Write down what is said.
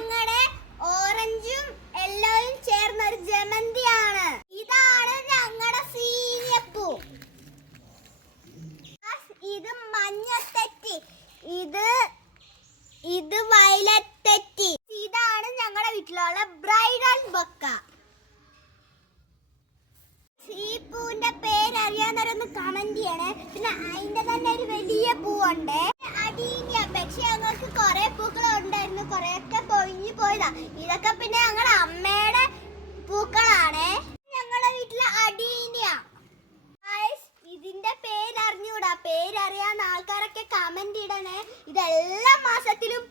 ഞങ്ങളുടെ ഓറഞ്ചും യെല്ലോയും ചേർന്ന ഒരു ജമന്തിയാണ്. ഇതാണ് ഞങ്ങളുടെ സീനിയപ്പൂ. ഇത് മഞ്ഞത്തെറ്റി, ഇത് വയലറ്റ് തെറ്റി. ഇതാണ് ഞങ്ങളുടെ വീട്ടിലുള്ള ബ്രൈഡൽ ബൊക്ക. ഈ പൂവിന്റെ പേരറിയാവുന്നവരൊന്ന് കമന്റ് ചെയ്യണേ. പിന്നെ അതിന്റെ തന്നെ ഒരു വലിയ പൂവുണ്ട്, അടീനിയ. പക്ഷെ ഞങ്ങൾക്ക് കുറെ പൂക്കൾ ഉണ്ടായിരുന്നു, കുറെയൊക്കെ പൊഴിഞ്ഞു പോയതാ. ഇതൊക്കെ പിന്നെ ഞങ്ങളുടെ അമ്മയുടെ പൂക്കളാണ്. ഞങ്ങളുടെ വീട്ടിലെ അടീനിയ. ഇതിന്റെ പേരറിഞ്ഞൂടാ, പേരറിയാവുന്ന ആൾക്കാരൊക്കെ കമന്റ് ഇടണേ. ഇതെല്ലാ മാസത്തിലും